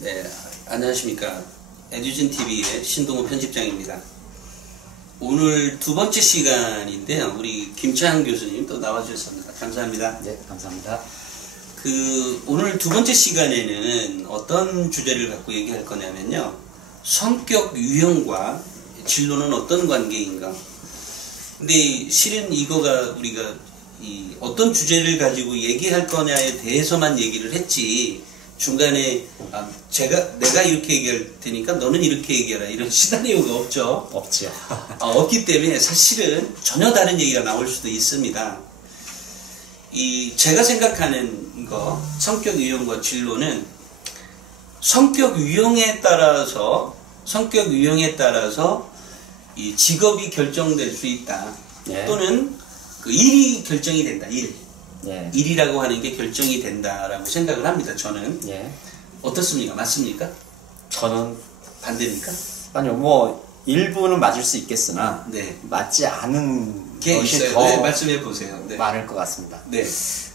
네, 안녕하십니까. 에듀진 TV의 신동호 편집장입니다. 오늘 두 번째 시간인데요. 우리 김창 교수님 또 나와주셨습니다. 감사합니다. 네, 감사합니다. 오늘 두 번째 시간에는 어떤 주제를 갖고 얘기할 거냐면요. 성격 유형과 진로는 어떤 관계인가. 근데 실은 이거가 우리가 어떤 주제를 가지고 얘기할 거냐에 대해서만 얘기를 했지, 중간에 내가 이렇게 얘기할 테니까 너는 이렇게 얘기해라 이런 시나리오가 없죠. 없죠. 없기 때문에 사실은 전혀 다른 얘기가 나올 수도 있습니다. 제가 생각하는 거, 성격 유형과 진로는 성격 유형에 따라서 이 직업이 결정될 수 있다. 네. 또는 그 일이 결정이 된다. 네. 일이라고 하는 게 결정이 된다라고 생각을 합니다. 저는. 네. 어떻습니까? 맞습니까? 저는 반대입니까? 아니요, 뭐 일부는 맞을 수 있겠으나 네. 맞지 않은 게 것이 있어요. 더 네, 말씀해 보세요. 네. 많을 것 같습니다. 네.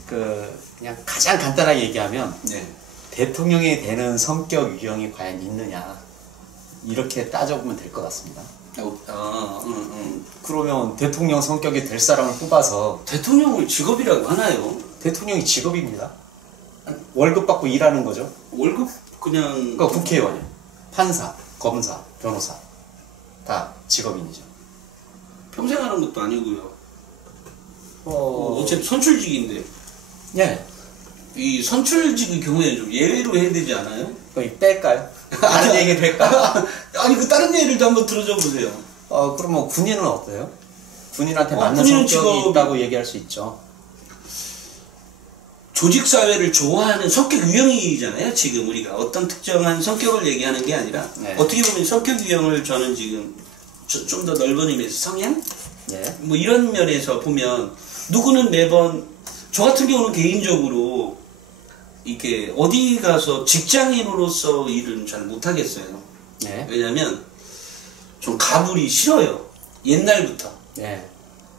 그냥 가장 간단하게 얘기하면 네. 대통령이 되는 성격 유형이 과연 있느냐, 이렇게 따져보면 될 것 같습니다. 그러면 대통령 성격이 될 사람을 뽑아서. 대통령을 직업이라고 하나요? 대통령이 직업입니다. 월급 받고 일하는 거죠. 월급 그냥. 그러니까 국회의원이요, 판사, 검사, 변호사 다 직업인이죠. 평생 하는 것도 아니고요. 어... 어차피 선출직인데. 예. 이 선출직의 경우에는 좀 예외로 해야 되지 않아요? 거기 뺄까요? 다른 얘기도 할까? 아니, 그 다른 예를 한번 들어줘 보세요. 그러면 군인은 어때요? 군인한테 맞는 군인은 성격이 있다고 얘기할 수 있죠. 조직사회를 좋아하는 성격 유형이잖아요. 지금 우리가 어떤 특정한 성격을 얘기하는 게 아니라, 네. 어떻게 보면 성격 유형을 저는 지금 좀 더 넓은 의미에서 성향? 네. 뭐 이런 면에서 보면, 누구는 매번, 저 같은 경우는 개인적으로 이렇게 어디 가서 직장인으로서 일은 잘 못하겠어요. 네. 왜냐면 좀 가불이 싫어요. 옛날부터. 네.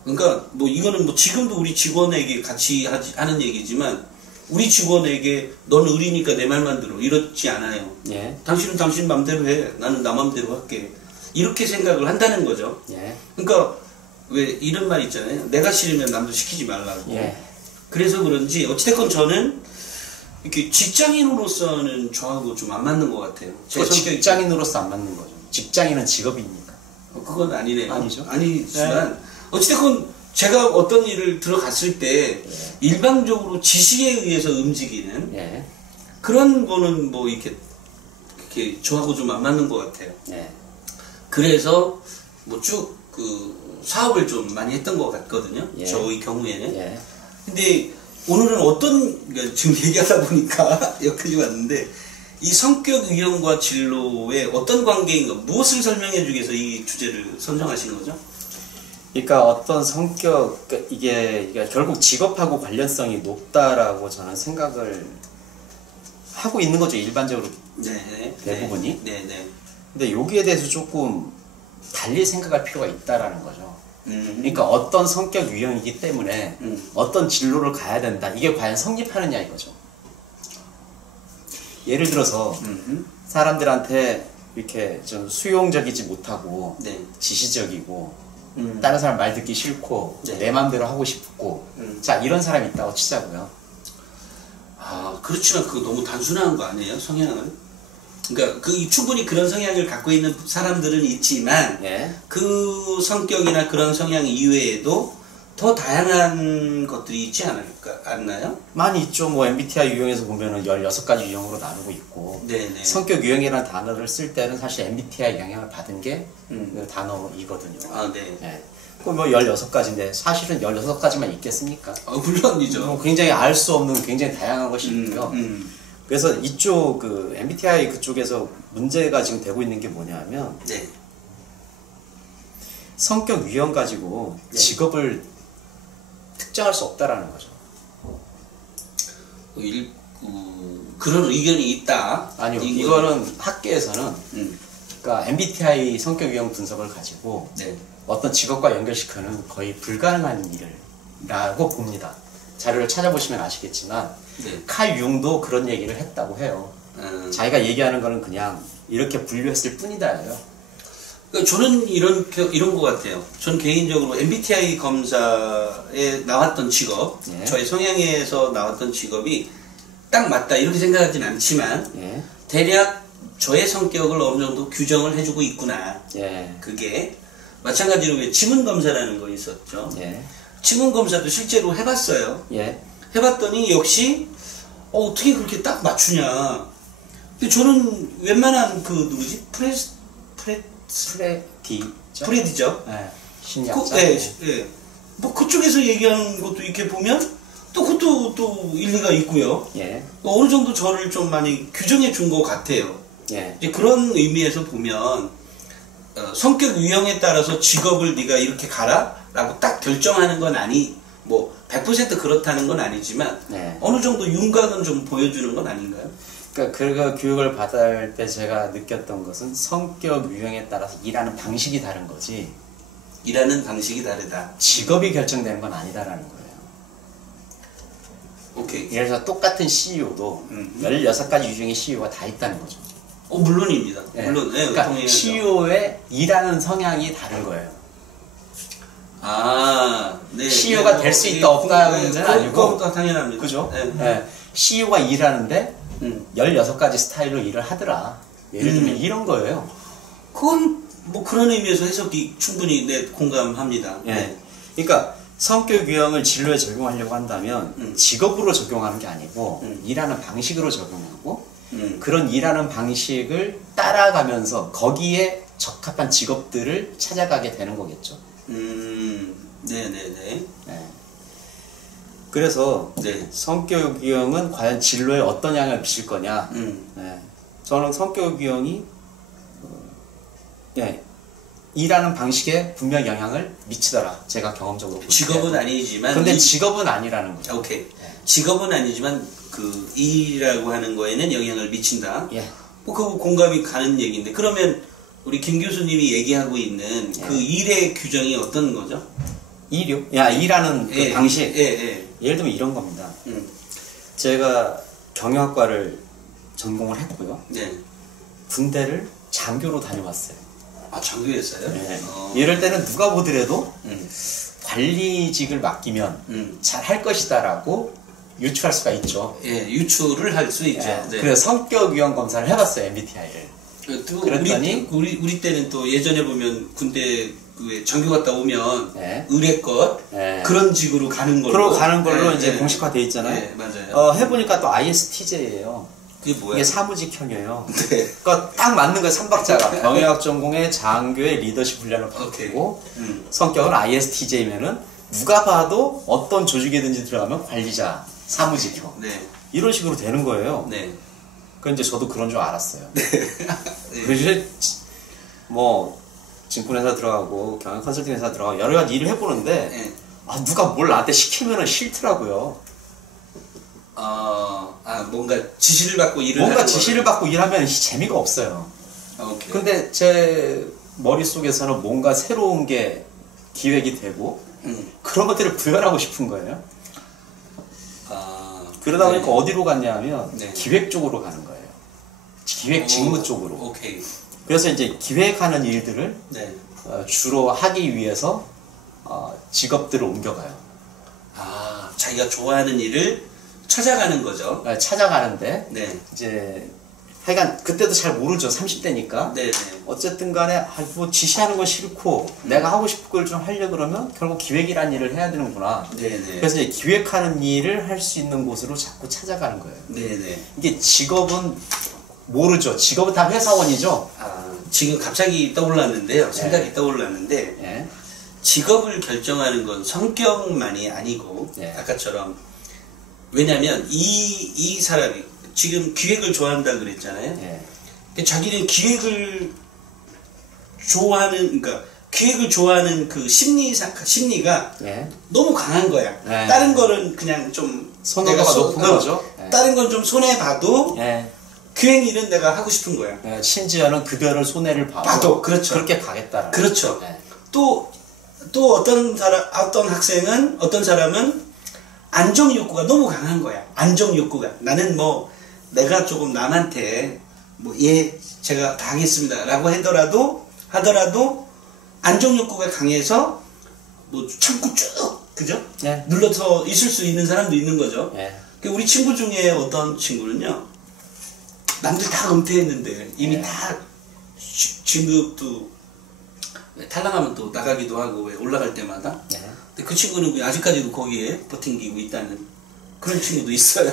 그러니까 뭐 이거는 뭐 지금도 우리 직원에게 같이 하는 얘기지만, 우리 직원에게 넌 의리니까 내 말만 들어 이렇지 않아요. 네. 당신은 당신 맘대로 해, 나는 나 맘대로 할게, 이렇게 생각을 한다는 거죠. 네. 그러니까 왜 이런 말 있잖아요. 내가 싫으면 남도 시키지 말라고. 네. 그래서 그런지 어찌됐건 저는 이렇게 직장인으로서는 저하고 좀 안 맞는 것 같아요. 제 성격이. 직장인으로서 안 맞는 거죠. 직장인은 직업이니까. 그건 아니네요. 아니죠. 아니지만, 네. 어찌됐건 제가 어떤 일을 들어갔을 때, 네. 일방적으로 지시에 의해서 움직이는, 네. 그런 거는 뭐 이렇게 저하고 좀 안 맞는 것 같아요. 네. 그래서 뭐 쭉 사업을 좀 많이 했던 것 같거든요. 예. 저의 경우에는. 예. 근데 오늘은 그러니까 지금 얘기하다 보니까 여기까지 왔는데, 이 성격 유형과 진로의 어떤 관계인가, 무엇을 설명해 주기 위해서 이 주제를 선정하신 거죠? 그러니까 어떤 성격, 이게 결국 직업하고 관련성이 높다라고 저는 생각을 하고 있는 거죠, 일반적으로. 네. 대부분이. 네. 근데 여기에 대해서 조금 달리 생각할 필요가 있다라는 거죠. 그러니까 어떤 성격 유형이기 때문에 어떤 진로를 가야 된다, 이게 과연 성립하느냐 이거죠. 예를 들어서 사람들한테 이렇게 좀 수용적이지 못하고, 네. 지시적이고, 다른 사람 말 듣기 싫고, 네. 내 마음대로 하고 싶고, 자, 이런 사람이 있다고 치자고요. 그렇지만 그거 너무 단순한 거 아니에요? 성향은? 그러니까 충분히 그런 성향을 갖고 있는 사람들은 있지만, 예. 그 성격이나 그런 성향 이외에도 더 다양한 것들이 있지 않나요? 많이 있죠. 뭐 MBTI 유형에서 보면은 16가지 유형으로 나누고 있고, 네네. 성격 유형이라는 단어를 쓸 때는 사실 MBTI 영향을 받은 게 그 단어이거든요. 네. 예. 그럼 뭐 16가지인데 사실은 16가지만 있겠습니까? 물론이죠. 뭐 굉장히 알 수 없는 굉장히 다양한 것이 있고요. 그래서 이쪽 MBTI 그쪽에서 문제가 지금 되고 있는 게 뭐냐면, 네. 성격 유형 가지고 네. 직업을 특정할 수 없다라는 거죠. 그런 의견이 있다. 아니요, 이거는 학계에서는 그러니까 MBTI 성격 유형 분석을 가지고 네. 어떤 직업과 연결시키는 거의 불가능한 일이라고 봅니다. 자료를 찾아보시면 아시겠지만 네. 칼 융도 그런 얘기를 했다고 해요. 자기가 얘기하는 거는 그냥 이렇게 분류했을 뿐이다예요. 그러니까 저는 이런 것 같아요. 전 개인적으로 MBTI 검사에 나왔던 직업, 예. 저의 성향에서 나왔던 직업이 딱 맞다 이렇게 생각하진 않지만 예. 대략 저의 성격을 어느 정도 규정을 해주고 있구나. 예. 그게 마찬가지로 왜 지문 검사라는 거 있었죠. 예. 지문 검사도 실제로 해봤어요. 예. 해봤더니 역시 어떻게 그렇게 딱 맞추냐. 근데 저는 웬만한 그 누구지 프레디죠. 예. 신약자. 예. 뭐 그쪽에서 얘기하는 것도 이렇게 보면 또 그것도 또 일리가 있고요. 예. 어느 정도 저를 좀 많이 규정해 준 것 같아요. 예. 이제 그런 의미에서 보면 성격 유형에 따라서 직업을 네가 이렇게 가라라고 딱 결정하는 건 뭐 100% 그렇다는 건 아니지만 네. 어느 정도 윤곽은 좀 보여주는 건 아닌가요? 그러니까 그 교육을 받을 때 제가 느꼈던 것은 성격 유형에 따라서 일하는 방식이 다른 거지. 일하는 방식이 다르다. 직업이 결정되는 건 아니다라는 거예요. 오케이. 예를 들어서 똑같은 CEO도 16가지 유형의 CEO가 다 있다는 거죠. 물론입니다. 네. 물론. 네, 그러니까 동의해요. CEO의 일하는 성향이 다른 거예요. 네. CEO가 될 수 있다 없다는 문제는 아니고. 그것도 당연합니다. 그죠? 네. 네. CEO가 일하는데 16가지 스타일로 일을 하더라. 예를 들면 이런 거예요. 그건 뭐 그런 의미에서 해석이 충분히 공감합니다. 예. 네. 그러니까 성격 유형을 진로에 적용하려고 한다면 직업으로 적용하는 게 아니고 일하는 방식으로 적용하고 그런 일하는 방식을 따라가면서 거기에 적합한 직업들을 찾아가게 되는 거겠죠. 네네네. 네. 그래서 네. 성격 유형은 과연 진로에 어떤 영향을 미칠 거냐. 네. 저는 성격 유형이 일하는 방식에 분명 영향을 미치더라. 제가 경험적으로 볼 때. 직업은 아니지만. 근데 직업은 아니라는 거죠. 오케이. 네. 직업은 아니지만 그 일이라고 하는 거에는 영향을 미친다. 예. 뭐 그 공감이 가는 얘기인데 그러면 우리 김 교수님이 얘기하고 있는 그 일의 규정이 어떤 거죠? 일하는 그 방식. 예를 들면 이런 겁니다. 제가 경영학과를 전공을 했고요. 네. 군대를 장교로 다녀왔어요. 장교였어요? 네. 이럴 때는 누가 보더라도 관리직을 맡기면 잘 할 것이다라고 유추할 수가 있죠. 예, 유추를 할 수 있죠. 네. 그래서 성격 유형 검사를 해봤어요, MBTI를. 그랬더니 우리 때는 또 예전에 보면 군대 장교 갔다 오면 의뢰껏 그런 식으로 가는 걸로. 그러고 가는 걸로 이제 공식화돼 있잖아요. 네, 맞아요. 해보니까 또 ISTJ예요. 그게 뭐야? 이게 사무직형이에요. 네. 그러니까 딱 맞는 거예요, 3박자가. 경영학 전공의 장교의 리더십 훈련을 받고 성격은 ISTJ면은 누가 봐도 어떤 조직이든지 들어가면 관리자, 사무직형. 네. 이런 식으로 되는 거예요. 네. 그런데 저도 그런 줄 알았어요. 네. 그래서 뭐 증권회사 들어가고 경영 컨설팅 회사 들어가고 여러 가지 일을 해보는데 누가 뭘 나한테 시키면은 싫더라고요. 뭔가 지시를 받고 일을 뭔가 지시를 받고 일하면 재미가 없어요. 오케이. 근데 제 머릿속에서는 뭔가 새로운 게 기획이 되고 그런 것들을 구현하고 싶은 거예요. 그러다 보니까 어디로 갔냐 하면 기획 쪽으로 가는 거예요. 기획 직무 쪽으로. 오케이. 그래서 이제 기획하는 일들을 주로 하기 위해서 직업들을 옮겨가요. 자기가 좋아하는 일을 찾아가는 거죠. 찾아가는데 이제 하여간 그때도 잘 모르죠. 30대니까. 네네. 어쨌든 간에 뭐 지시하는 건 싫고 내가 하고 싶은 걸 좀 하려고 그러면 결국 기획이라는 일을 해야 되는구나. 네네. 그래서 이제 기획하는 일을 할 수 있는 곳으로 자꾸 찾아가는 거예요. 네네. 이게 직업은 모르죠. 직업은 다 회사원이죠. 지금 갑자기 떠올랐는데요. 생각이 떠올랐는데 직업을 결정하는 건 성격만이 아니고 아까처럼 왜냐하면 이 사람이 지금 기획을 좋아한다 그랬잖아요. 자기는 기획을 좋아하는 그 심리가 너무 강한 거야. 다른 거는 그냥 좀 선호도가 높은 거죠. 다른 건 좀 손해 봐도 기획 일은 내가 하고 싶은 거야. 심지어는 급여를 손해를 봐도 그렇죠. 그렇게 가겠다. 그렇죠. 또 어떤 사람은 안정 욕구가 너무 강한 거야. 안정 욕구가. 나는 뭐 내가 조금 남한테 뭐 예 제가 다 하겠습니다라고 하더라도 안정 욕구가 강해서 뭐 참고 쭉 그죠? 네. 눌러서 있을 수 있는 사람도 있는 거죠. 네. 우리 친구 중에 어떤 친구는요, 남들 다 은퇴했는데 이미 네. 다 진급도 탈락하면 또 나가기도 하고 왜 올라갈 때마다. 네. 근데 그 친구는 아직까지도 거기에 버팅기고 있다는 그런 친구도 있어요.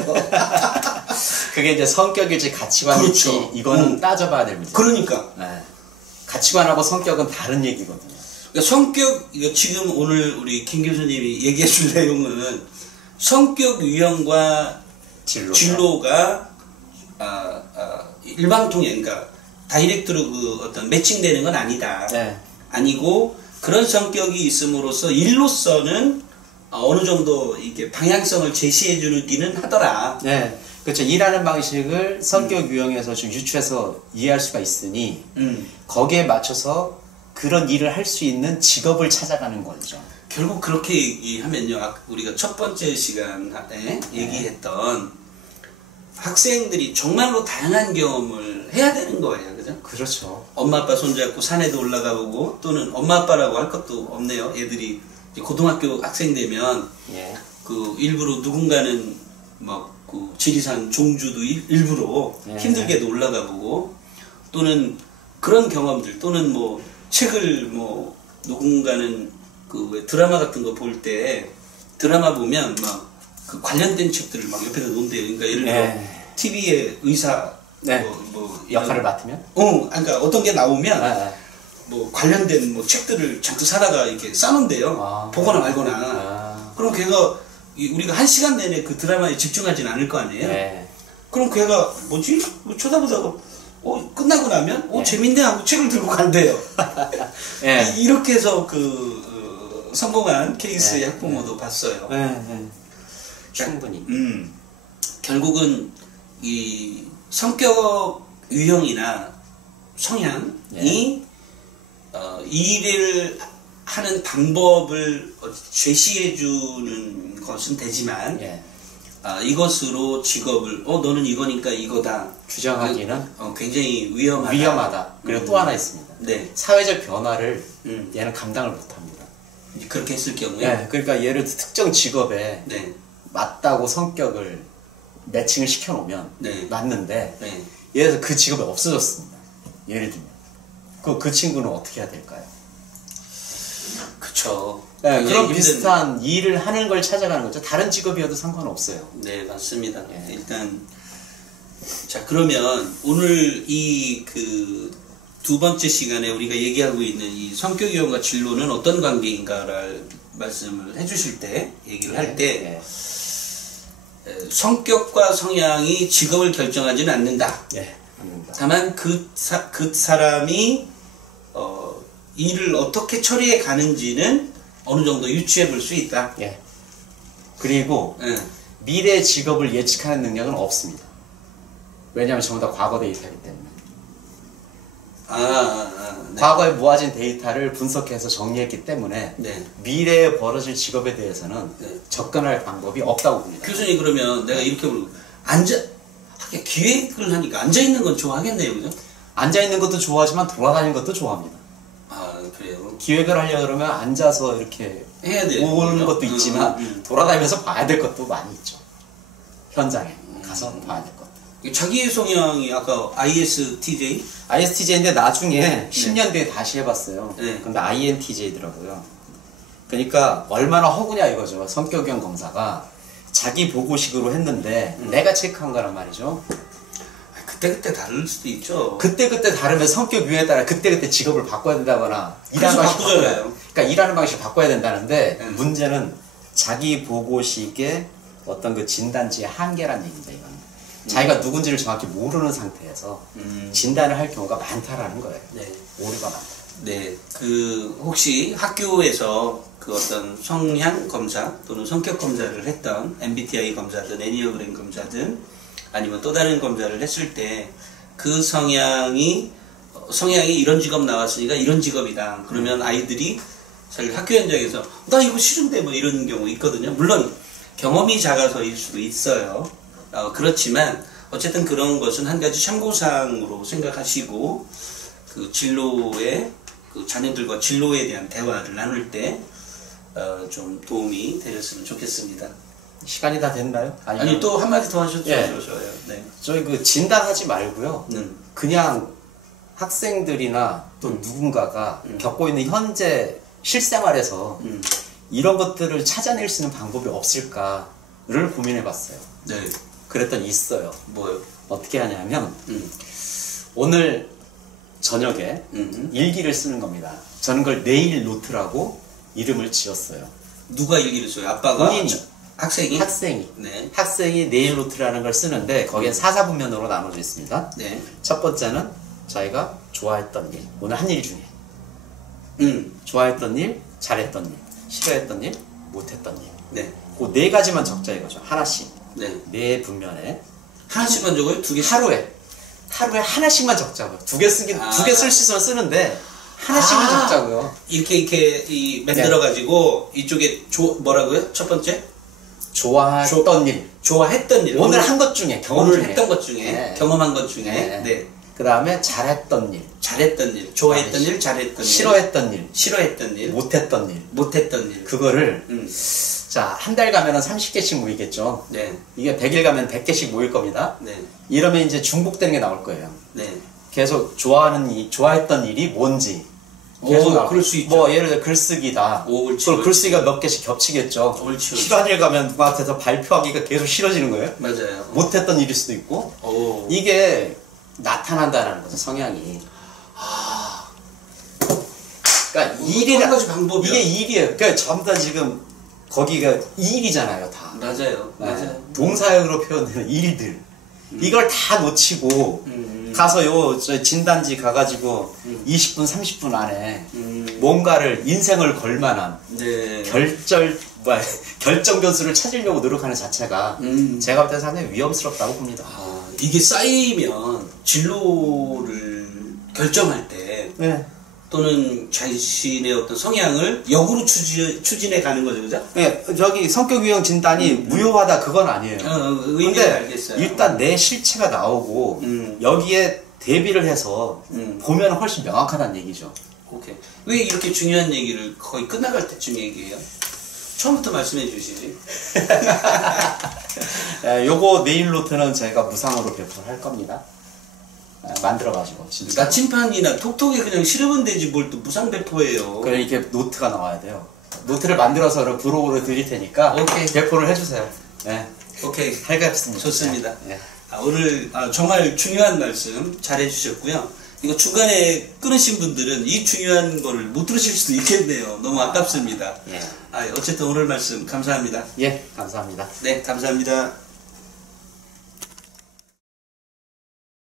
그게 이제 성격일지 가치관일지 그렇죠. 이거는 따져봐야 됩니다. 그러니까. 네. 가치관하고 성격은 다른 얘기거든요. 그러니까 성격, 지금 오늘 우리 김 교수님이 얘기해 줄 내용은 성격 유형과 진로가 일방통행, 그러니까 다이렉트로 그 어떤 매칭되는 건 아니다. 네. 아니고 그런 성격이 있음으로써 일로서는 어느 정도 이게 방향성을 제시해 주기는 하더라. 네. 그렇죠. 일하는 방식을 성격 유형에서 좀 유추해서 이해할 수가 있으니 거기에 맞춰서 그런 일을 할 수 있는 직업을 찾아가는 거죠. 결국 그렇게 얘기하면요, 우리가 첫 번째 시간에 얘기했던 학생들이 정말로 다양한 경험을 해야 되는 거예요, 그죠? 그렇죠. 엄마 아빠 손잡고 산에도 올라가 보고, 또는 엄마 아빠라고 할 것도 없네요. 애들이 이제 고등학교 학생 되면 예. 그 일부러 누군가는 막 그 지리산 종주도 일부러 예. 힘들게도 올라가 보고, 또는 그런 경험들, 또는 뭐 책을 뭐 누군가는 그 왜 드라마 같은 거 볼 때 드라마 보면 막 그 관련된 책들을 막 옆에서 논대요. 그러니까 예를 들어 네. TV에 의사 네. 역할을 맡으면? 그러니까 어떤 게 나오면 네. 뭐 관련된 뭐 책들을 잔뜩 사다가 이렇게 싸놓은대요. 보거나 말거나. 그럼 걔가 우리가 1시간 내내 그 드라마에 집중하진 않을 거 아니에요. 네. 그럼 걔가 뭐지? 쳐다보다가 끝나고 나면 네. 재밌네 하고 책을 들고 간대요. 네. 이렇게 해서 성공한 케이스의 네. 학부모도 봤어요. 네. 네. 충분히. 결국은 이 성격 유형이나 성향이 일을 하는 방법을 제시해 주는 것은 되지만 이것으로 직업을 너는 이거니까 이거다 규정하기는 굉장히 위험하다. 그리고 또 하나 있습니다. 네. 사회적 변화를 얘는 감당을 못합니다. 그렇게 했을 경우에 네. 그러니까 예를 들어 특정 직업에 네. 맞다고 성격을 매칭을 시켜놓으면 네. 맞는데 네. 예를 들어 그 직업이 없어졌습니다. 예를 들면 그 친구는 어떻게 해야 될까요? 그쵸. 네, 그런 비슷한 일을 하는 걸 찾아가는 거죠. 다른 직업이어도 상관없어요. 네, 맞습니다. 예. 일단 자 그러면 오늘 이 두 번째 시간에 우리가 얘기하고 있는 이 성격 유형과 진로는 어떤 관계인가를 말씀을 해주실 때 얘기를 할 때 성격과 성향이 직업을 결정하지는 않는다. 다만 그 사람이 일을 어떻게 처리해 가는지는 어느 정도 유추해 볼 수 있다. 그리고 미래 직업을 예측하는 능력은 없습니다. 왜냐하면 전부 다 과거 데이터이기 때문에. 네. 과거에 모아진 데이터를 분석해서 정리했기 때문에 네. 미래에 벌어질 직업에 대해서는 접근할 방법이 없다고 봅니다. 교수님 그러면 내가 이렇게 물고 기획을 하니까 앉아있는 건 좋아하겠네요, 그죠? 앉아있는 것도 좋아하지만 돌아다니는 것도 좋아합니다. 그래요? 기획을 하려고 그러면 앉아서 이렇게 해야 돼요. 오는 것도 있지만 돌아다니면서 봐야 될 것도 많이 있죠. 현장에 가서 봐야 될 것도. 자기 성향이 아까 ISTJ? ISTJ인데 나중에 10년 뒤에 다시 해봤어요. 네. 근데 INTJ더라고요. 그러니까 얼마나 허구냐 이거죠. 성격형 검사가 자기 보고식으로 했는데 내가 체크한 거란 말이죠. 그때그때 다를 수도 있죠. 그때그때 다르면 성격 유형에 따라 그때그때 직업을 바꿔야 된다거나 일하는 방식 바꾸잖아요. 그러니까 일하는 방식을 바꿔야 된다는데 문제는 자기 보고식의 어떤 그 진단치의 한계란 얘기입니다. 이거는. 자기가 누군지를 정확히 모르는 상태에서 진단을 할 경우가 많다라는 거예요. 오류가 많다. 네, 혹시 학교에서 어떤 성향 검사 또는 성격 검사를 했던 MBTI 검사든 애니어그램 검사든 아니면 또 다른 검사를 했을 때 그 성향이 이런 직업 나왔으니까 이런 직업이다. 그러면 아이들이 사실 학교 현장에서 나 이거 싫은데 뭐 이런 경우 있거든요. 물론 경험이 작아서일 수도 있어요. 그렇지만 어쨌든 그런 것은 한 가지 참고사항으로 생각하시고 그 진로의 그 자녀들과 진로에 대한 대화를 나눌 때 좀 도움이 되셨으면 좋겠습니다. 시간이 다 됐나요? 아니 또 한마디 더 하셔도 예. 좋아요. 네. 저희 그 진단하지 말고요. 그냥 학생들이나 또 누군가가 겪고 있는 현재 실생활에서 이런 것들을 찾아낼 수 있는 방법이 없을까를 고민해 봤어요. 네. 그랬더니 있어요. 뭐요? 어떻게 하냐면 오늘 저녁에 일기를 쓰는 겁니다. 저는 그걸 내일 노트라고 이름을 지었어요. 누가 일기를 써요? 아빠가? 본인이. 학생이? 학생이. 네. 학생이 내일 노트라는 걸 쓰는데 거기에 사사분면으로 나눠져 있습니다. 네. 첫 번째는 자기가 좋아했던 일, 오늘 한 일 중에 좋아했던 일, 잘했던 일, 싫어했던 일, 못했던 일. 네. 그 네 가지만 적자 이거죠. 하나씩. 네. 네 분면에 하나씩만 적어요? 두 개씩? 하루에 하나씩만 적자고요. 두 개 쓸 수 있으면 쓰는데 하나씩만 아. 적자고요. 이렇게 만들어가지고 이쪽에 뭐라고요? 첫 번째? 좋아했던 일. 좋아했던 일. 오늘 한 것 중에 경험 오늘 중에. 했던 것 중에 네. 경험한 것 중에 네. 네. 그 다음에 잘했던 일. 잘했던 일, 좋아했던 일, 잘했던 일, 싫어했던 일. 싫어했던 일, 못했던 일. 못했던 일. 그거를 자, 한 달 가면은 30개씩 모이겠죠. 네. 이게 100일 가면 100개씩 모일 겁니다. 네. 이러면 이제 중복되는 게 나올 거예요. 네. 계속 좋아했던 일이 뭔지. 계속 나올 그럴 수 있죠. 뭐 예를 들어 글쓰기다. 오, 옳지, 그럼 옳지. 글쓰기가 몇 개씩 겹치겠죠. 옳지, 옳지. 싫어하는 일 가면 누구한테서 발표하기가 계속 싫어지는 거예요. 맞아요. 못했던 일일 수도 있고. 오. 이게 나타난다는 거죠, 성향이. 그러니까 여러 가지 방법이야. 이게 일이에요. 그러니까 전부 다 지금 거기가 일이잖아요, 다. 맞아요. 맞아요. 동사역으로 표현되는 일들. 이걸 다 놓치고 가서 저 진단지 가가지고 20분, 30분 안에 뭔가를 인생을 걸만한 네. 결정 변수를 찾으려고 노력하는 자체가 제가 볼 때 상당히 위험스럽다고 봅니다. 이게 쌓이면 진로를 결정할 때 네. 또는 자신의 어떤 성향을 역으로 추진해 가는 거죠, 그죠? 네, 저기 성격 유형 진단이 무효하다 그건 아니에요. 의미는 근데 알겠어요. 일단 내 실체가 나오고 여기에 대비를 해서 보면 훨씬 명확하다는 얘기죠. 오케이. 왜 이렇게 중요한 얘기를 거의 끝나갈 때쯤 얘기해요? 처음부터 말씀해 주시지. 요거 네일 노트는 저희가 무상으로 배포할 겁니다. 만들어가지고 진짜. 나침판이나 톡톡에 그냥 실으면 되지 뭘 또 무상 배포해요. 그래 이렇게 노트가 나와야 돼요. 노트를 만들어서 브로그로 드릴 테니까 오케이. 배포를 해주세요. 네. 오케이. 할갑습니다. 좋습니다. 네. 오늘 정말 중요한 말씀 잘 해주셨고요. 이거 중간에 끊으신 분들은 이 중요한 거를 못 들으실 수도 있겠네요. 너무 아깝습니다. 예. 어쨌든 오늘 말씀 감사합니다. 예, 감사합니다. 네, 감사합니다.